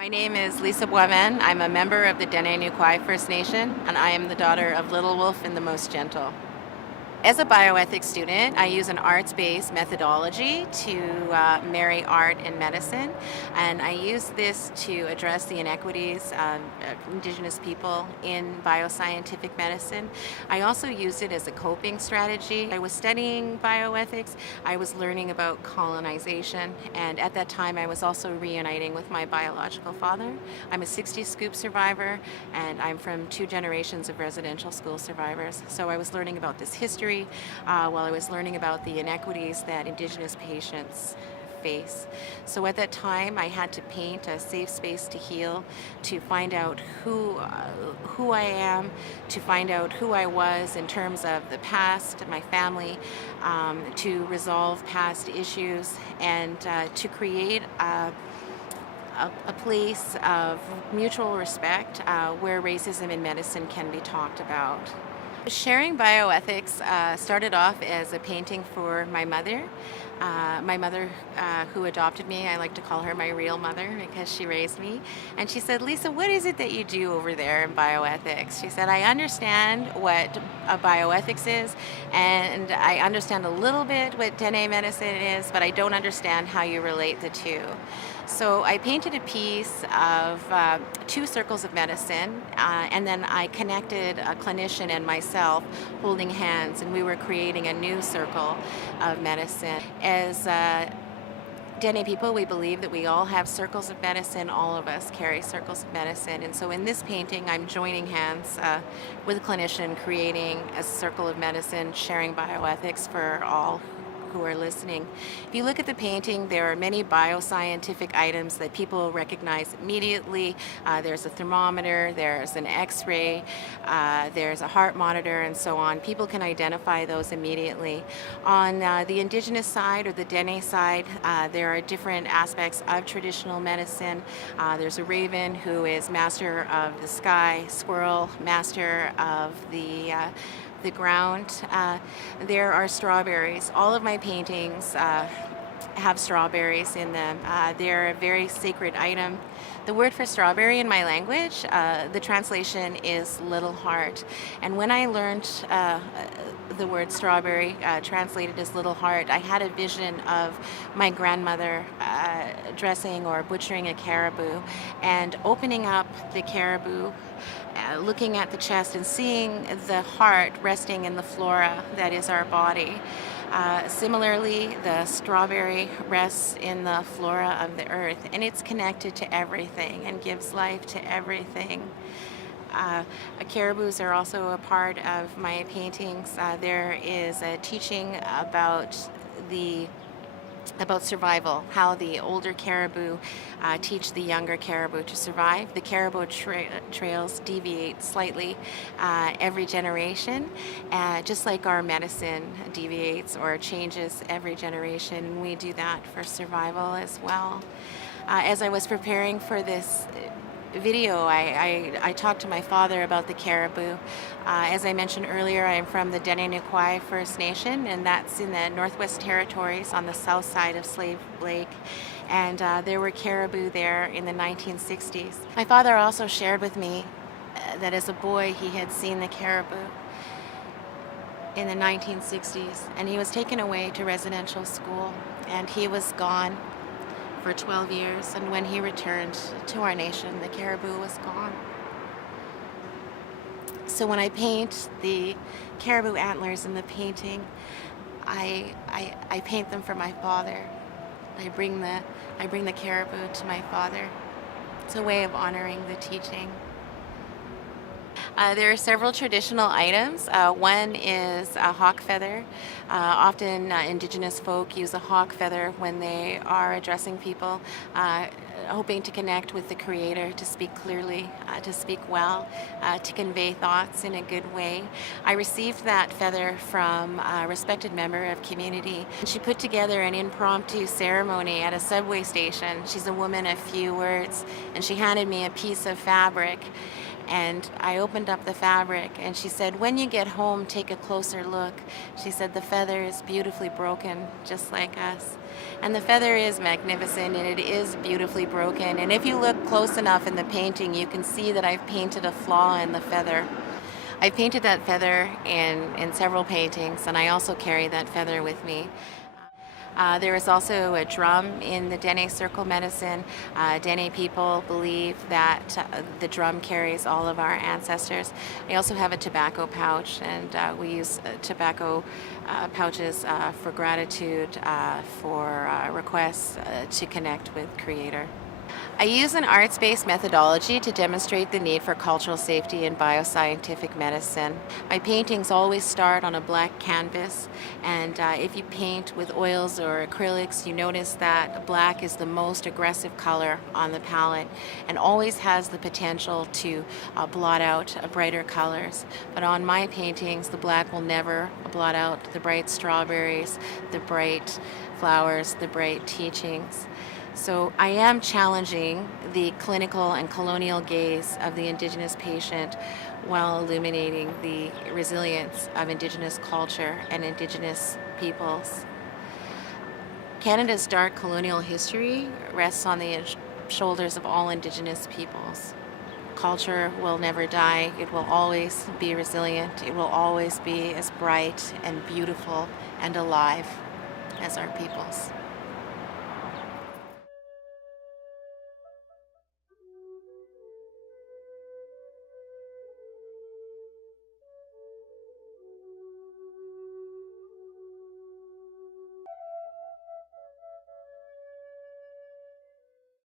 My name is Lisa Boivin. I'm a member of the Dene First Nation, and I am the daughter of Little Wolf and the Most Gentle. As a bioethics student, I use an arts-based methodology to marry art and medicine, and I use this to address the inequities of Indigenous people in bioscientific medicine. I also use it as a coping strategy. I was studying bioethics, I was learning about colonization, and at that time I was also reuniting with my biological father. I'm a 60 scoop survivor, and I'm from 2 generations of residential school survivors, so I was learning about this history while I was learning about the inequities that Indigenous patients face. So at that time, I had to paint a safe space to heal, to find out who I am, to find out who I was in terms of the past, my family, to resolve past issues, and to create a place of mutual respect where racism in medicine can be talked about. Sharing Bioethics started off as a painting for my mother. My mother who adopted me, I like to call her my real mother because she raised me. And she said, "Lisa, what is it that you do over there in bioethics?" She said, "I understand what a bioethics is, and I understand a little bit what Dene medicine is, but I don't understand how you relate the two." So I painted a piece of 2 circles of medicine, and then I connected a clinician and myself holding hands, and we were creating a new circle of medicine. As Dene people, we believe that we all have circles of medicine. All of us carry circles of medicine. And so in this painting, I'm joining hands with a clinician, creating a circle of medicine, sharing bioethics for all who are listening. If you look at the painting, there are many bioscientific items that people recognize immediately. There's a thermometer, there's an x-ray, there's a heart monitor, and so on. People can identify those immediately. On the Indigenous side or the Dene side, there are different aspects of traditional medicine. There's a raven who is master of the sky, squirrel, master of the ground. There are strawberries. All of my paintings have strawberries in them. They're a very sacred item. The word for strawberry in my language, the translation is little heart. And when I learned the word strawberry translated as little heart, I had a vision of my grandmother dressing or butchering a caribou and opening up the caribou, looking at the chest and seeing the heart resting in the flora that is our body. Similarly, the strawberry rests in the flora of the earth, and it's connected to everything and gives life to everything. Caribous are also a part of my paintings. There is a teaching about survival, how the older caribou teach the younger caribou to survive. The caribou trails deviate slightly every generation, just like our medicine deviates or changes every generation. We do that for survival as well. As I was preparing for this video, I talked to my father about the caribou. As I mentioned earlier, I am from the Dene First Nation, and that's in the Northwest Territories on the south side of Slave Lake. And there were caribou there in the 1960s. My father also shared with me that as a boy he had seen the caribou in the 1960s, and he was taken away to residential school, and he was gone for 12 years, and when he returned to our nation, the caribou was gone. So when I paint the caribou antlers in the painting, I paint them for my father. I bring the caribou to my father. It's a way of honoring the teaching. There are several traditional items. One is a hawk feather. Often Indigenous folk use a hawk feather when they are addressing people, hoping to connect with the Creator, to speak clearly, to speak well, to convey thoughts in a good way. I received that feather from a respected member of community. She put together an impromptu ceremony at a subway station. She's a woman of few words, and she handed me a piece of fabric. And I opened up the fabric, and she said, "When you get home, take a closer look." She said, "The feather is beautifully broken, just like us." And the feather is magnificent, and it is beautifully broken. And if you look close enough in the painting, you can see that I've painted a flaw in the feather. I painted that feather in several paintings, and I also carry that feather with me. There is also a drum in the Dene circle medicine. Dene people believe that the drum carries all of our ancestors. I also have a tobacco pouch, and we use tobacco pouches for gratitude, for requests to connect with Creator. I use an arts-based methodology to demonstrate the need for cultural safety in bioscientific medicine. My paintings always start on a black canvas, and if you paint with oils or acrylics, you notice that black is the most aggressive color on the palette and always has the potential to blot out brighter colors. But on my paintings, the black will never blot out the bright strawberries, the bright flowers, the bright teachings. So I am challenging the clinical and colonial gaze of the Indigenous patient while illuminating the resilience of Indigenous culture and Indigenous peoples. Canada's dark colonial history rests on the shoulders of all Indigenous peoples. Culture will never die. It will always be resilient. It will always be as bright and beautiful and alive as our peoples.